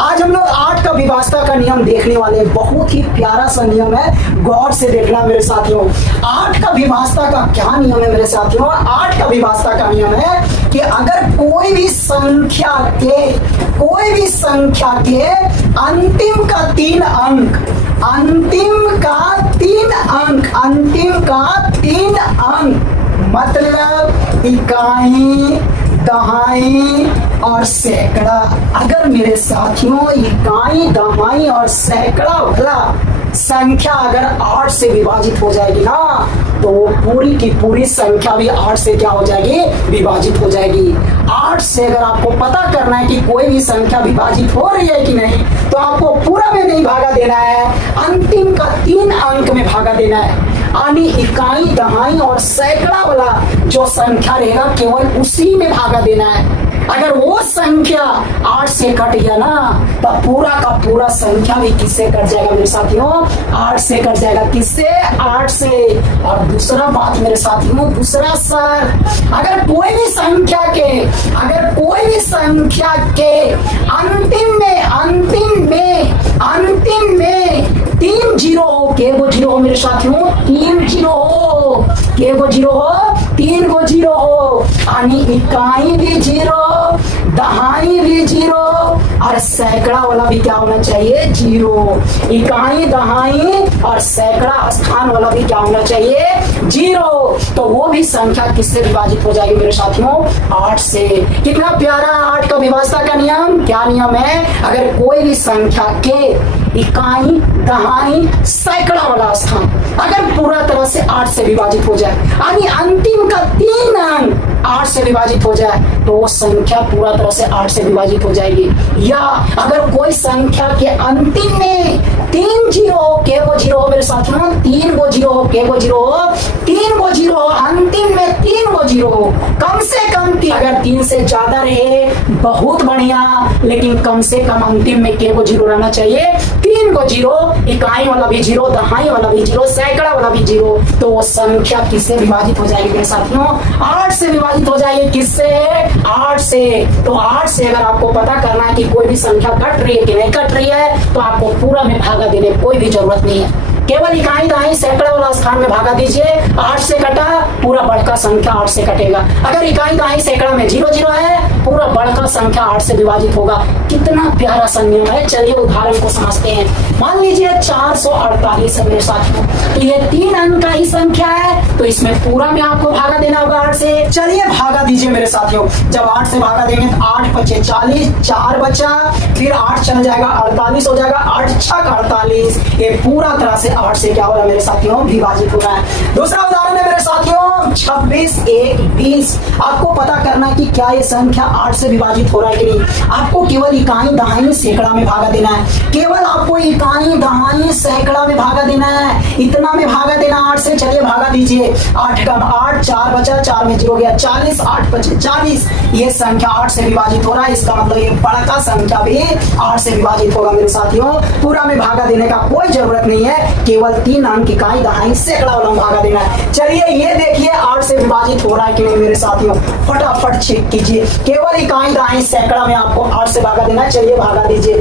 आज हम लोग 8 का विभाजता का नियम देखने वाले हैं। बहुत ही प्यारा सा नियम है, गौर से देखना मेरे साथियों। 8 का विभाजता का क्या नियम है मेरे साथियों? 8 का विभाजता का नियम है कि अगर कोई भी संख्या के अंतिम का 3 अंक मतलब इकाई, दहाई और सैकड़ा। अगर मेरे साथियों इकाई, दहाई और सैकड़ा वाला संख्या अगर 8 से विभाजित हो जाएगी ना, तो पूरी की पूरी संख्या भी 8 से क्या हो जाएगी? विभाजित हो जाएगी। 8 से अगर आपको पता करना है कि कोई भी संख्या विभाजित हो रही है कि नहीं, तो आपको पूरा में नहीं भागा देना है, अंतिम का 3 अंक में भागा देना है। यानी इकाई, दहाई और सैकड़ा वाला जो संख्या रहेगा केवल उसी में भागा देना है। अगर वो संख्या 8 से कट गया ना, तो पूरा का पूरा संख्या भी किससे कट जाएगा मेरे साथियों? 8 से कट जाएगा। किससे? 8 से। और दूसरा बात मेरे साथियों, दूसरा सर, अगर कोई भी संख्या के अंतिम में 3 जीरो हो, के वो जीरो हो मेरे साथियों? 3 जीरो हो, के वो जीरो हो? 3 गो जीरो हो। यानी इकाई भी जीरो, दहाई भी जीरो और सैकड़ा वाला भी क्या होना चाहिए? जीरो। इकाई, दहाई और सैकड़ा स्थान वाला भी क्या होना चाहिए? जीरो। तो वो भी संख्या किससे विभाजित हो जाएगी मेरे साथियों? 8 से। कितना प्यारा 8 का विभाजता का नियम। क्या नियम है? अगर कोई भी संख्या के इकाई, दहाई, सैकड़ा वाला स्थान अगर पूरा तरह से 8 से विभाजित हो जाए, यानी अंतिम का 3 अंक 8 से विभाजित हो जाए, तो वो संख्या पूरा तरह से 8 से विभाजित हो जाएगी। या अगर कोई संख्या के अंतिम में 3 जीरो, के वो जीरो हो मेरे साथियों? 3 गो जीरो हो, के वो जीरो हो? 3 गो जीरो हो, अंतिम में 3 गो जीरो हो। कम से कम अगर 3 से ज्यादा रहे बहुत बढ़िया, लेकिन कम से कम अंतिम में के वो जीरो रहना चाहिए। 3 गो जीरो, इकाई वाला भी जीरो, दहाई वाला भी जीरो, सैकड़ा वाला भी जीरो, तो वो संख्या किससे विभाजित हो जाएगी मेरे साथियों? 8 से विभाजित हो जाएगी। किससे? 8 से। तो 8 से अगर आपको पता करना है कि कोई भी संख्या कट रही है कि नहीं कट रही है, तो आपको पूरा में भागा देने कोई भी जरूरत नहीं है। केवल इकाई, दहाई, सैकड़ा वाला स्थान में भागा दीजिए। 8 से कटा, पूरा बढ़का संख्या 8 से कटेगा। अगर इकाई, दहाई, सैकड़ा में 0 0 है, पूरा बढ़का संख्या 8 से विभाजित होगा। कितना प्यारा सा नियम है। चलिए उदाहरण को समझते हैं। मान लीजिए 448 है मेरे साथियों, तो ये 3 अंक का ही संख्या है, तो इसमें पूरा में आपको भागा देना होगा 8 से। चलिए भागा दीजिए मेरे साथियों। जब 8 से भागा देंगे तो 8 बचे 40, 4 बचा, फिर 8 चल जाएगा 48 हो जाएगा, 8 छक 48। ये पूरा तरह से 8 से क्या हो रहा है मेरे साथियों? विभाजित हो रहा है। दूसरा उदाहरण है मेरे साथियों 26 1 20। आपको पता करना है कि क्या ये संख्या 8 से विभाजित हो रहा है कि नहीं। आपको केवल इकाई, दहाई, सैकड़ा में भागा देना है। केवल आपको इकाई, दहाई, सैकड़ा में भागा देना है। इतना में भागा देना 8 से। चलिए भागा दीजिए। 8 का 8, 4 बचा, 4 में 0 गया, 40, 8 बचे 40। ये संख्या 8 से विभाजित हो रहा है। इसका मतलब ये बड़ा संख्या भी 8 से विभाजित होगा मेरे साथियों। पूरा में भागा देने का कोई जरूरत नहीं है, केवल 3 अंक इकाई, दहाई, सैकड़ा वाला भागा देना है। चलिए ये देखिए 8 से विभाजित हो रहा है कि नहीं मेरे साथियों? फटाफट चेक कीजिए। केवल इकाई, दहाई, सैकड़ा में आपको 8 से भागा देना है। चलिए भागा दीजिए।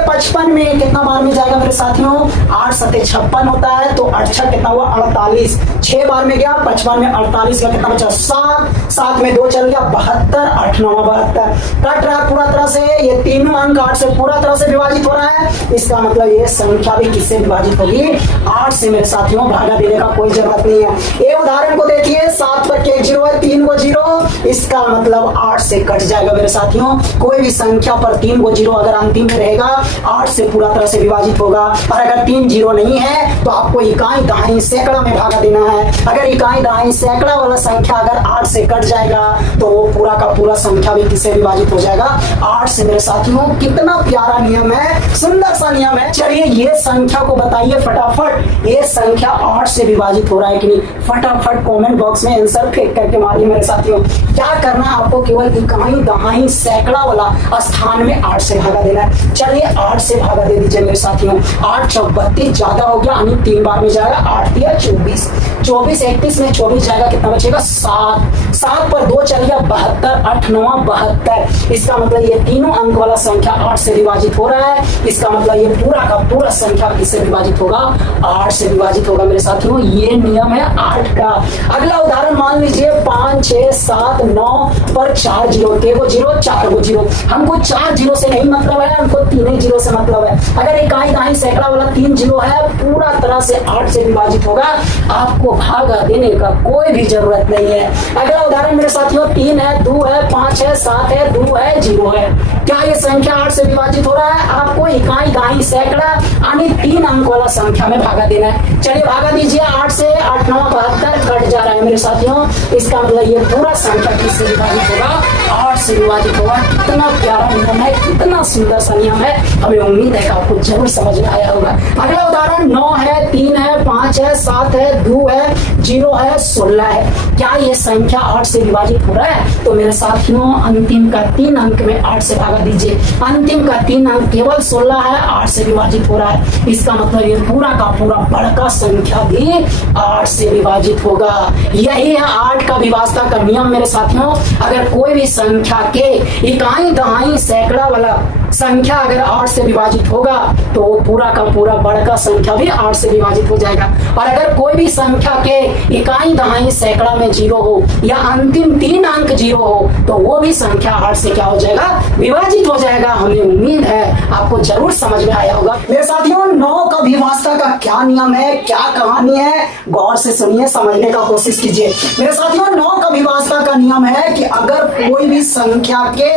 55 में कितना बार में जाएगा मेरे साथियों? 8 सते 56 होता है, तो 8 छक कितना हुआ? 48। 6 बार में गया 55 में, 48 का कितना बचा? 7। 7 में 2 चल गया 72, 8 9 72। कट रहा है पूरा तरह से। ये तीनों अंक 8 से पूरा तरह से विभाजित हो रहा है। इसका मतलब ये संख्या भी किससे विभाजित होगी? 8 से मेरे साथियों। भागा देने का कोई जरूरत नहीं है। ये उदाहरण को देखिए, 7 पर के 0 है, 3 गो 0, इसका मतलब 8 से कट जाएगा मेरे साथियों। कोई भी संख्या पर 3 गो 0 अगर अंतिम में रहेगा 8 से पूरा तरह से विभाजित होगा। और अगर 3 0 नहीं है, तो आपको इकाई, दहाई, सैकड़ा में भागा देना है। अगर इकाई, दहाई, सैकड़ा वाला संख्या अगर 8 से कट जाएगा, तो वो पूरा का पूरा संख्या भी किससे विभाजित हो जाएगा? 8 से मेरे साथियों। कितना प्यारा नियम है, सुंदर सा नियम है। चलिए ये संख्या को बताइए फटाफट, ये संख्या 8 से विभाजित हो रहा है कि नहीं? फटाफट फटाफट कमेंट बॉक्स में आंसर फेंक करके मारिए मेरे साथियों। क्या करना है आपको, केवल इकाई दहाई सैकड़ा वाला स्थान में 8 से भागा देना है। चलिए 8 से भागा दे दीजिए मेरे साथियों। 8 चौक 32 ज्यादा हो गया, यानी 3 बार में जाएगा। 8 दिया 24, 24 31 में 24 जाएगा, कितना बचेगा 7, 7 पर 2 चल गया 72, 8 9 72। इसका मतलब ये तीनों अंक वाला संख्या 8 से विभाजित हो रहा है। इसका मतलब ये पूरा का पूरा संख्या किससे विभाजित होगा, 8 से विभाजित होगा मेरे साथियों। ये नियम है 8 का। अगला उदाहरण मान लीजिए 5 6 7 9 पर 4 जीरो, के को जीरो 4 को जीरो। हमको 4 जीरो से नहीं मतलब है, हमको 3 जीरो से मतलब है। अगर इकाई दहाई सैकड़ा वाला 3 जीरो है, पूरा तरह से 8 से विभाजित होगा, आपको भागा देने का कोई भी जरूरत नहीं है। अगला उदाहरण मेरे साथियों 3 है 2 है 5 है 7 है 2 है 0 है। क्या ये संख्या 8 से विभाजित हो रहा है? आपको इकाई दहाई सैकड़ा यानी 3 अंक वाला संख्या में भागा देना है। चलिए भागा दीजिए 8 से, 8 9 72 कट जा रहा है मेरे साथियों। इसका मतलब ये पूरा संख्या किससे विभाजित होगा, 8 से विभाजित होगा। कितना प्यारा नियम है, कितना सुंदर सा नियम है। हमें उम्मीद है कि आपको जरूर समझ में आया होगा। अगला उदाहरण 9 है 3 है 5 है 7 है 2 है 0 है 16 है। क्या ये संख्या 8 से विभाजित हो रहा है? तो मेरे साथियों अंतिम का 3 अंक में 8 से भागा दीजिए। अंतिम का 3 अंक केवल 16 है, 8 से विभाजित हो रहा है। इसका मतलब ये पूरा का पूरा बड़का संख्या भी 8 से विभाजित होगा। यही है 8 का विभाजता का नियम मेरे साथियों। अगर कोई भी संख्या के इकाई दहाई सैकड़ा वाला संख्या अगर 8 से विभाजित होगा, तो पूरा का पूरा बड़का संख्या भी 8 से विभाजित हो जाएगा। और अगर कोई भी संख्या के इकाई दहाई सैकड़ा में 0 हो या अंतिम 3 अंक 0 हो, तो वो भी संख्या 8 से क्या हो जाएगा, विभाजित हो जाएगा। हमें उम्मीद है आपको जरूर समझ में आया होगा। मेरे साथियों 9 का विभाजता का क्या नियम है, क्या कहानी है, गौर से सुनिए, समझने का कोशिश कीजिए। मेरे साथियों 9 का विभाजता का नियम है कि अगर कोई भी संख्या के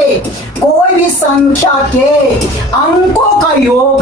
अंकों का योग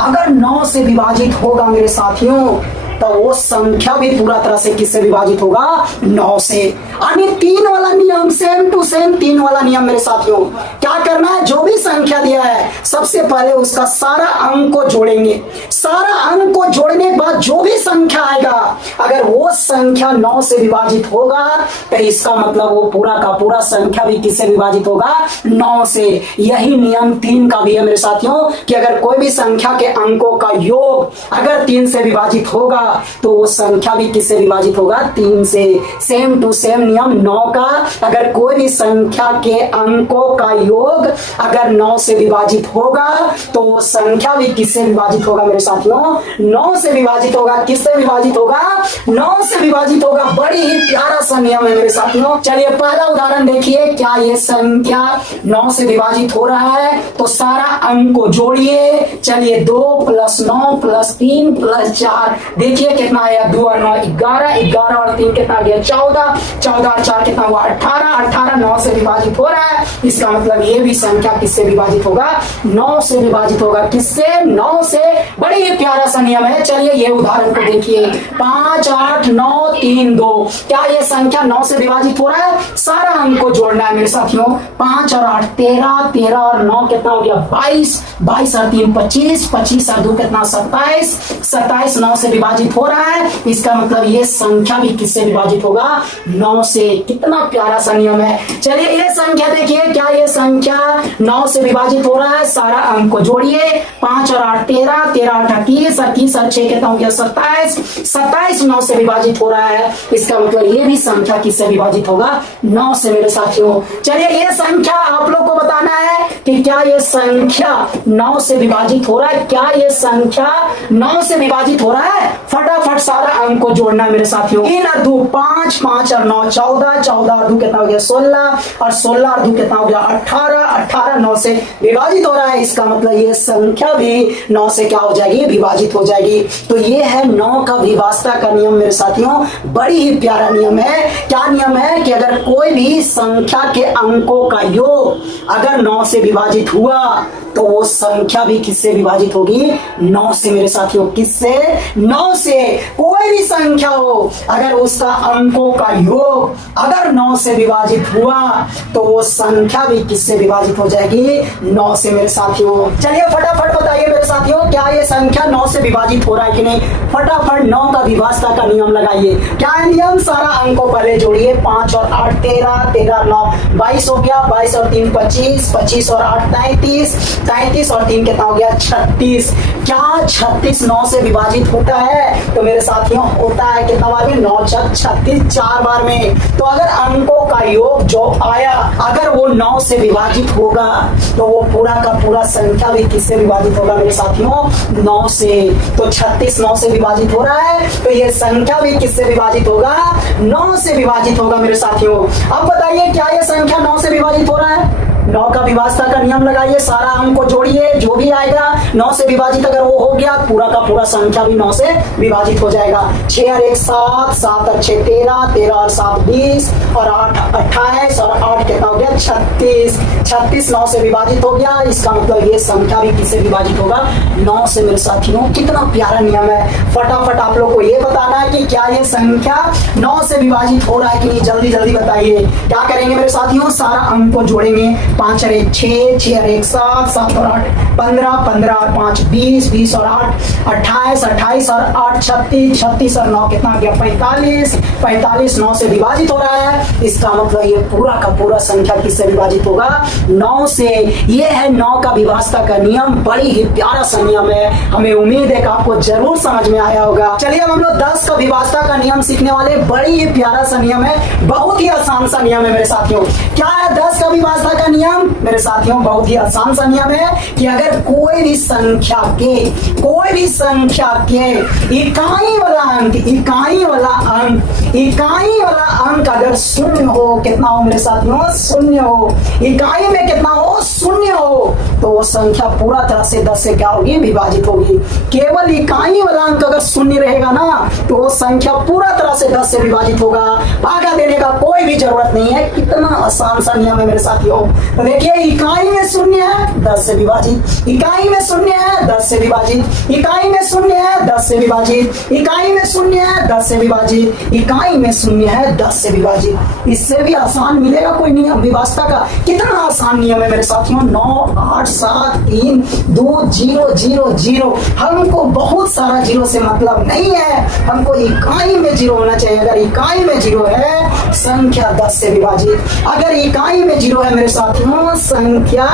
अगर 9 से विभाजित होगा मेरे साथियों, तो वो संख्या भी पूरा तरह से किससे विभाजित होगा, 9 से। यानी 3 वाला नियम, सेम टू सेम 3 वाला नियम मेरे साथियों। क्या करना है, जो भी संख्या दिया है सबसे पहले उसका सारा अंक को जोड़ेंगे। सारा अंक को जोड़ने के बाद जो भी संख्या आएगा, अगर वो संख्या 9 से विभाजित होगा, तो इसका मतलब वो पूरा का पूरा संख्या भी किससे विभाजित होगा, 9 से। यही नियम 3 का भी है मेरे साथियों, कि अगर कोई भी संख्या के अंकों का योग अगर 3 से विभाजित होगा, तो वो संख्या भी किससे विभाजित होगा, 3 से। सेम टू सेम नियम 9 का, अगर कोई भी संख्या के अंकों का योग अगर 9 से विभाजित होगा, तो वो संख्या भी किससे विभाजित होगा मेरे साथियों, 9 से विभाजित होगा। किससे विभाजित होगा, 9 से विभाजित होगा। बड़ी ही प्यारा सा नियम है मेरे साथियों। चलिए पहला उदाहरण देखिए। क्या ये संख्या 9 से विभाजित हो रहा है? तो सारा अंक को जोड़िए। चलिए 2 + 9 + 3 + 4, देखिए कितना आया, 2 और 9 11, 11 और 3 कितना गया, 14, 14 और 4 कितना हुआ, 18, 18 9 से विभाजित हो रहा है। इसका मतलब ये भी संख्या किससे विभाजित होगा, 9 से विभाजित होगा। किससे, 9 से। बड़ी ही प्यारा सा नियम है। चलिए ये उदाहरण को देखिए, 5 8 9 3 2। क्या ये संख्या 9 से विभाजित हो रहा है? सारा अंक को जोड़ना है मेरे साथियों। 5 और 8 13, 13 और 9 कितना हो गया, 22, 22 और 3 25, 25 और 2 कितना 27, 27 9 से विभाजित हो रहा है। इसका मतलब ये संख्या भी किससे विभाजित होगा, 9 से। कितना प्यारा सा नियम है। चलिए ये संख्या देखिए, क्या ये संख्या 9 से विभाजित हो रहा है? सारा अंक को जोड़िए। 5 और 8 13, 13 और 8 30, 30 और 6 कितना हो गया, 27, 27 9 से विभाजित हो रहा है। इसका मतलब ये भी संख्या किससे विभाजित होगा, 9 से मेरे साथियों। चलिए ये संख्या आप लोग को बताना है कि क्या ये संख्या 9 से विभाजित हो रहा है? क्या ये संख्या 9 से विभाजित हो रहा है? फटाफट सारा अंक को जोड़ना है मेरे साथियों। 3 और 2 5, 5 और 9 14, 14 और 2 कितना हो गया, 16, और 16 और 2 कितना हो गया, 18, 18 9 से विभाजित हो रहा है। इसका मतलब ये संख्या भी 9 से क्या हो जाएगी, विभाजित हो जाएगी। तो ये है 9 का विभाजता का नियम मेरे साथियों। बड़ी ही प्यारा नियम है। क्या नियम है कि अगर कोई भी संख्या के अंकों का योग अगर 9 से विभाजित हुआ, तो वो संख्या भी किससे विभाजित होगी? 9 से मेरे साथियों। किससे? 9 से। कोई भी संख्या हो, अगर उसका अंकों का योग अगर 9 से विभाजित हुआ तो वो संख्या भी किससे विभाजित हो जाएगी? 9 से मेरे साथियों। चलिए फटाफट बताइए मेरे साथियों, क्या ये संख्या 9 से विभाजित हो रहा है कि नहीं? फटाफट 9 का विभाजता का नियम लगाइए। क्या है नियम? सारा अंकों पहले जोड़िए। 5 और 8 13, 13 और 9 22 हो गया। 22 और 3 25, 25 और 8 33, 33 और 3 कितना हो गया? 36। क्या 36 9 से विभाजित होता है? तो मेरे साथियों होता है। कितना बार में? 9 छक 36, 4 बार में। तो अगर अंकों का योग जो आया अगर वो 9 से विभाजित होगा तो वो पूरा का पूरा संख्या भी किससे विभाजित होगा मेरे साथियों? 9 से। तो 36 9 से विभाजित हो रहा है तो ये संख्या भी किससे विभाजित होगा? 9 से विभाजित होगा मेरे साथियों। अब बताइए क्या ये संख्या 9 से विभाजित हो रहा है? 9 का विभाजता का नियम लगाइए। सारा अंक को जोड़िए, जो भी आएगा 9 से विभाजित अगर वो हो गया पूरा का पूरा संख्या भी 9 से विभाजित हो जाएगा। 6 और 1 7, 7 और 6 13, 13 और 7 20 और 8 28 और 8 कितना हो गया? 36। 36 9 से विभाजित हो गया। इसका मतलब ये संख्या भी किससे विभाजित होगा? 9 से मेरे साथियों। कितना प्यारा नियम है। फटाफट आप लोग को ये बताना है कि क्या ये संख्या 9 से विभाजित हो रहा है कि नहीं? जल्दी जल्दी बताइए। क्या करेंगे मेरे साथियों? सारा अंक को जोड़ेंगे। 5 और 1 6, 6 और 1 7, 7 और 8 15, 15 और 5 20, 20 और 8 28, 28 और 8 36, 36 और 9 कितना आ गया? 45। 45 9 से विभाजित हो रहा है। इसका मतलब ये पूरा का पूरा संख्या किससे विभाजित होगा? 9 से। ये है 9 का विभाजता का नियम। बड़ी ही प्यारा सा नियम है। हमें उम्मीद है कि आपको जरूर समझ में आया होगा। चलिए अब हम लोग 10 का विभाजता का नियम सीखने वाले। बड़ी ही प्यारा सा नियम है, बहुत ही आसान सा नियम है मेरे साथियों। क्या है 10 का विभाजता का नियम मेरे साथियों? बहुत ही आसान सा नियम है कि अगर कोई भी संख्या के इकाई वाला अंक अगर शून्य हो, कितना हो मेरे साथियों? शून्य हो। इकाई में कितना हो? शून्य हो। तो वो संख्या पूरा तरह से 10 से क्या होगी? विभाजित होगी। केवल इकाई वाला अंक अगर शून्य रहेगा ना तो वो संख्या पूरा तरह से 10 से विभाजित होगा। भागा देने का कोई भी जरूरत नहीं है। कितना आसान सा नियम है मेरे साथियों। तो देखिए इकाई में शून्य है 10 से विभाजित, इकाई में शून्य है 10 से विभाजित, इकाई में शून्य है 10 से विभाजित, इकाई में शून्य है 10 से विभाजित, इकाई में शून्य है 10 से विभाजित। इससे भी आसान मिलेगा कोई नियम विभाजता का? कितना आसान नियम है मेरे साथियों। 9 8 7 3 2 0 0 0। हमको बहुत सारा जीरो से मतलब नहीं है, हमको इकाई में जीरो होना चाहिए। अगर इकाई में जीरो है संख्या 10 से विभाजित। अगर इकाई में जीरो है मेरे साथियों संख्या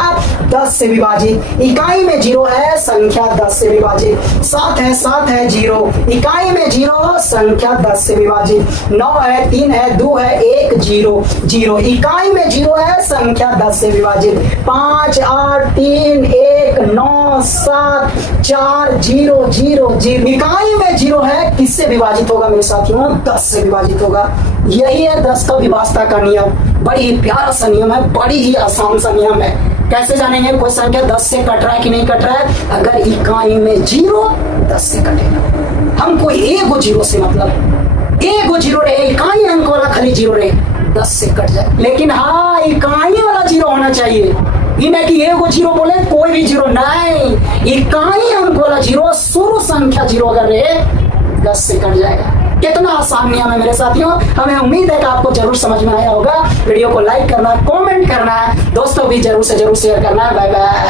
10 से विभाजित। इकाई में जीरो है संख्या 10 से विभाजित। 7 है 0। इकाई में जीरो संख्या 10 से विभाजित। 9 है 3 है 2 है 1 0 0। इकाई में जीरो है संख्या 10 से विभाजित। 5 8 3 1 9 7 4 0 0 0। इकाई में जीरो है किससे विभाजित होगा मेरे साथियों? 10 से विभाजित होगा। यही है 10 का विभाजता का नियम। बड़ी ही प्यारा सा नियम है, बड़ी ही आसान सा नियम है। कैसे जानेंगे कोई संख्या 10 से कट रहा है कि नहीं कट रहा है? अगर इकाई में जीरो 10 से कटेगा। हमको एगो जीरो से मतलब, एगो जीरो रहे, इकाई अंक वाला खाली जीरो रहे, 10 से कट जाए। लेकिन हाँ इकाई वाला जीरो होना चाहिए। ये नहीं कि एगो जीरो बोले कोई भी जीरो नहीं, इकाई अंक वाला जीरो, शुरू संख्या जीरो अगर रहे 10 से कट जाएगा। कितना आसान नियम है मेरे साथियों। हमें उम्मीद है कि आपको जरूर समझ में आया होगा। वीडियो को लाइक करना, कमेंट करना है, दोस्तों भी जरूर से जरूर शेयर करना है। Bye bye.